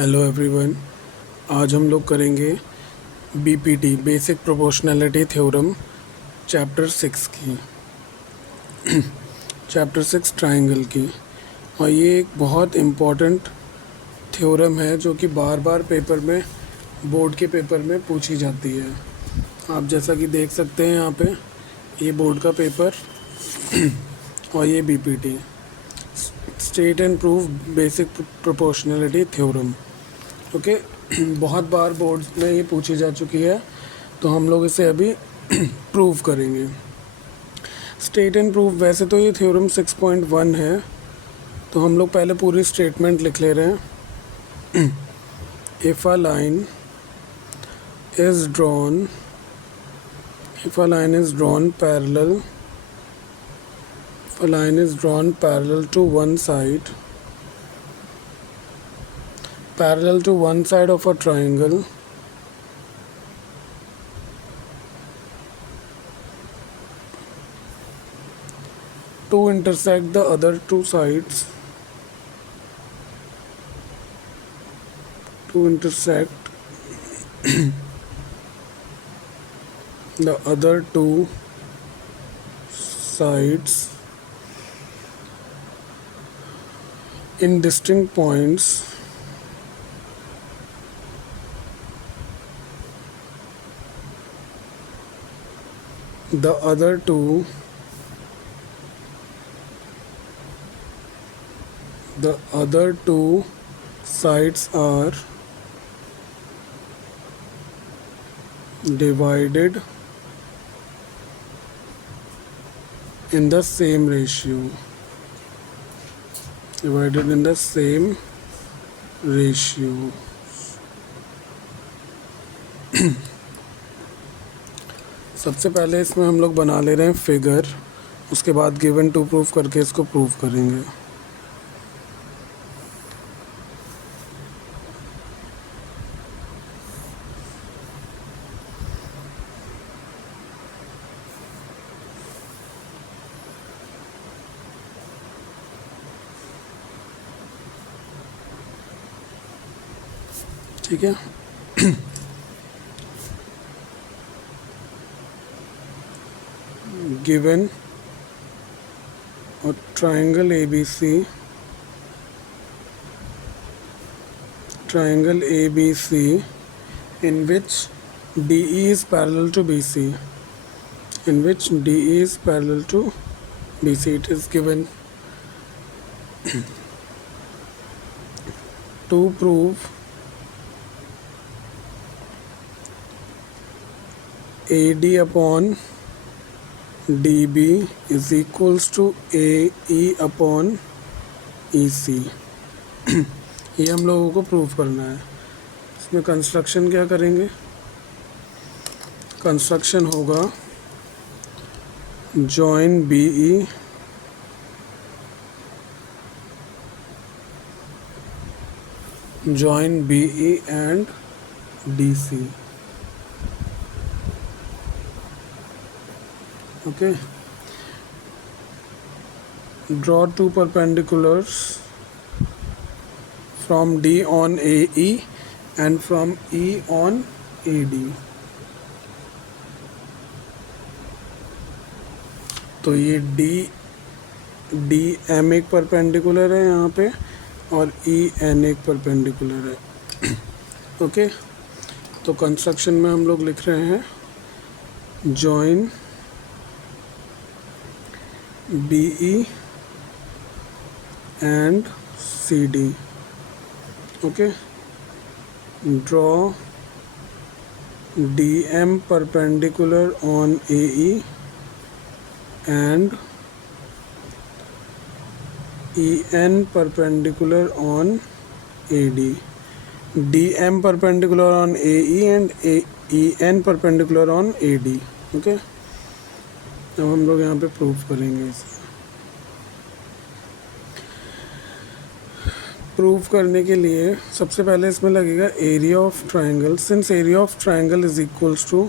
Hello everyone. आज हम लोग करेंगे BPT basic proportionality theorem chapter 6 की चैप्टर 6 ट्रायंगल की। और ये एक बहुत इम्पॉर्टेंट थ्योरम है जो कि बार बार पेपर में, बोर्ड के पेपर में पूछी जाती है। आप जैसा कि देख सकते हैं यहाँ पे, ये बोर्ड का पेपर और ये BPT state and prove basic proportionality theorem. Okay बहुत बार बोर्ड में ये पूछी जा चुकी है, तो हम लोग इसे अभी प्रूव करेंगे। स्टेट एंड प्रूव, वैसे तो ये थ्योरम 6.1 है, तो हम लोग पहले पूरी स्टेटमेंट लिख ले रहे हैं। If a line is drawn parallel to one side of a triangle to intersect the other two sides the other two sides in distinct points the other two sides are divided in the same ratio. सबसे पहले इसमें हम लोग बना ले रहे हैं figure, उसके बाद गिवन टू प्रूफ करके इसको प्रूव करेंगे। ठीक है। Given a triangle ABC in which DE is parallel to BC. It is given to prove AD upon DB is equals to AE upon EC। ये हम लोगों को प्रूव करना है। इसमें कंस्ट्रक्शन क्या करेंगे? कंस्ट्रक्शन होगा join BE and DC। Okay, draw two perpendiculars from D on AE and from E on AD। तो ये DM एक परपेंडिकुलर है यहाँ पे और EN एक परपेंडिकुलर है। ओके, तो कंस्ट्रक्शन में हम लोग लिख रहे हैं join BE and CD। okay, draw DM perpendicular on AE and EN perpendicular on AD। DM perpendicular on AE and EN perpendicular on AD। okay, अब हम लोग यहाँ पे प्रूव करेंगे इसे। प्रूव करने के लिए सबसे पहले इसमें लगेगा area of triangle. Since area of triangle is equals to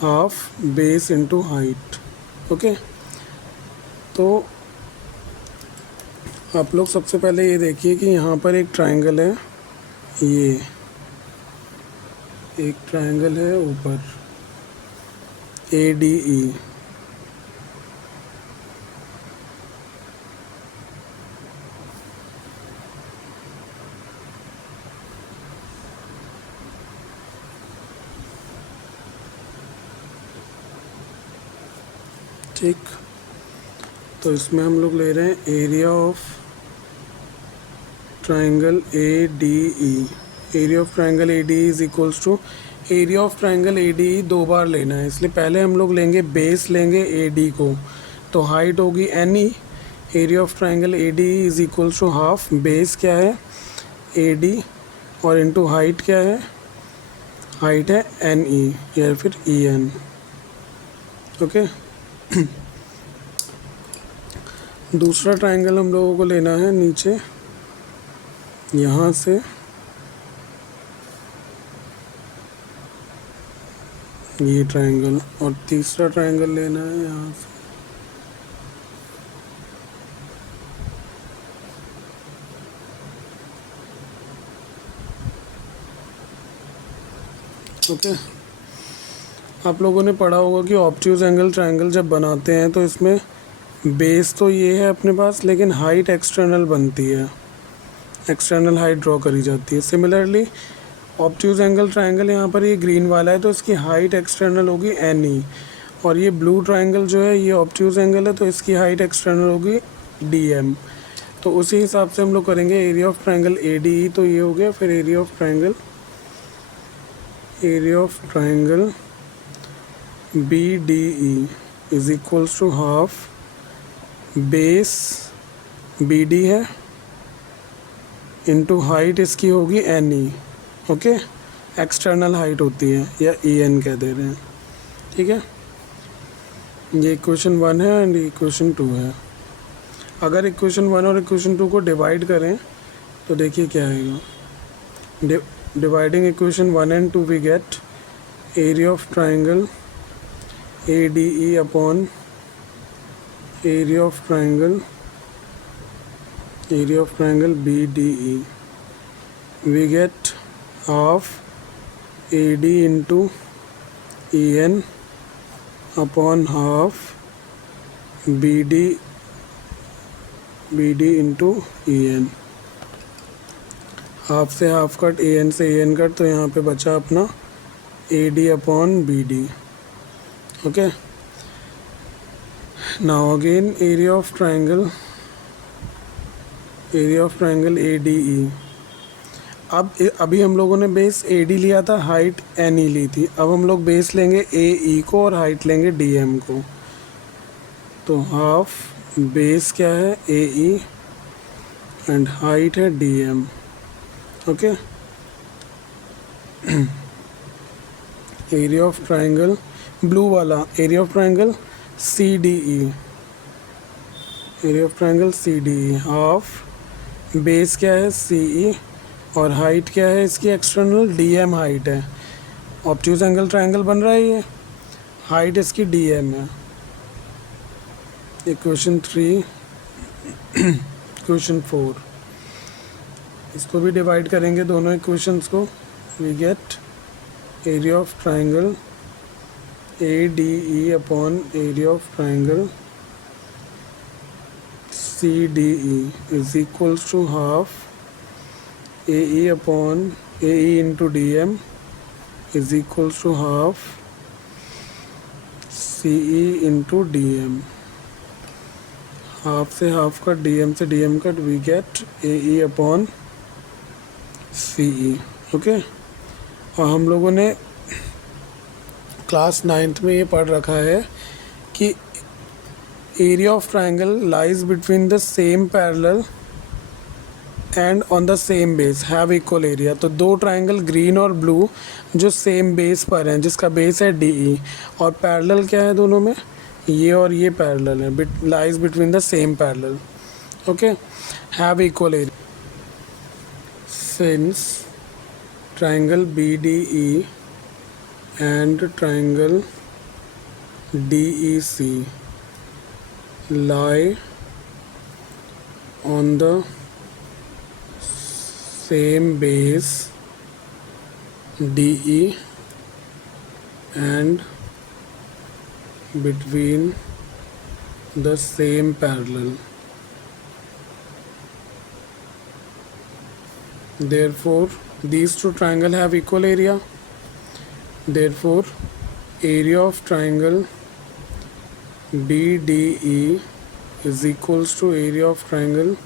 half base into height. Okay, तो आप लोग सबसे पहले ये देखिए कि यहाँ पर एक ट्रायंगल है, ये एक ट्रायंगल है ऊपर ADE, ठीक। तो इसमें हम लोग ले रहे हैं area of triangle ADE। Area of triangle ADE is equals to, area of triangle ADE दो बार लेना है, इसलिए पहले हम लोग लेंगे बेस लेंगे AD को, तो हाइट होगी NE। Area of triangle ADE is equals to half, base क्या है AD और इनटू हाइट क्या है, हाइट है NE या फिर EN। ओके। दूसरा ट्रायंगल हम लोगों को लेना है नीचे यहाँ से ये ट्रायंगल, और तीसरा ट्रायंगल लेना है यहाँ से ओके। आप लोगों ने पढ़ा होगा कि ऑब्ट्यूज एंगल ट्रायंगल जब बनाते हैं तो इसमें बेस तो ये है अपने पास, लेकिन हाइट एक्सटर्नल बनती है, एक्सटर्नल हाइट ड्रॉ करी जाती है। सिमिलरली ऑब्ट्यूज एंगल ट्रायंगल यहाँ पर ये ग्रीन वाला है तो इसकी हाइट एक्सटर्नल होगी NE, और ये ब्लू ट्रायंगल जो है ये ऑब्ट्यूज एंगल है तो इसकी हाइट एक्सटर्नल होगी DM। तो उसी हिसाब से हम लोग करेंगे एरिया ऑफ ट्रायंगल ADE, तो ये हो गया। फिर area of triangle BDE is equals to half, base BD है इनटू हाइट इसकी होगी NE। ओके, एक्सटर्नल हाइट होती है या EN कह दे रहे हैं, ठीक है। ये इक्वेशन 1 है एंड इक्वेशन 2 है। अगर इक्वेशन 1 और इक्वेशन 2 को डिवाइड करें तो देखिए क्या आएगा। Dividing equation 1 and 2 we get area of triangle ADE upon area of triangle BDE। We get half AD into EN upon half BD into EN। Half से हाफ कट, AN से AN cut, तो यहाँ पे बचा अपना AD upon BD। Okay, now again area of triangle ADE। अब अभी हम लोगों ने बेस AD लिया था, हाइट NE ली थी। अब हम लोग बेस लेंगे AE को और हाइट लेंगे DM को। तो हाफ बेस क्या है AE एंड हाइट है DM। Okay, area of triangle blue वाला, area of triangle CDE, half base क्या है CE और हाइट क्या है इसकी एक्सटर्नल DM हाइट है। ऑब्ट्यूज एंगल ट्रायंगल बन रहा है ये, हाइट इसकी DM है। इक्वेशन 3 इक्वेशन 4, इसको भी डिवाइड करेंगे दोनों इक्वेशंस को। We get area of triangle ADE upon area of triangle CDE is equals to half AE upon AE into DM is equals to half CE into DM। Half से half cut, DM से DM cut, we get AE upon CE। Okay, और हम लोगों ने class 9th में ये पढ़ रखा है कि area of triangle lies between the same parallel and on the same base have equal area. तो दो ट्रायंगल ग्रीन और ब्लू जो सेम बेस पर हैं, जिसका बेस है DE और पैरेलल क्या है दोनों में, ये और ये पैरेलल है, lies between the same parallel. Okay, have equal area. Since triangle BDE and triangle DEC lie on the same base DE and between the same parallel. Therefore, these two triangles have equal area. Therefore, area of triangle BDE is equals to area of triangle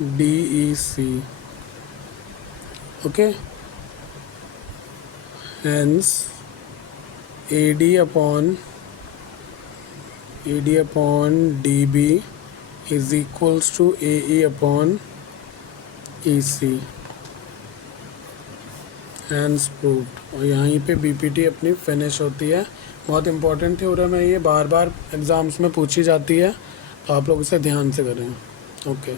DEC. Okay. Hence, AD upon DB is equals to AE upon EC. Hence proved. और यहीं पे BPT अपनी finish होती है। बहुत important theorem है ये, बार बार exams में पूछी जाती है, तो आप लोग इसे ध्यान से करें। ओके।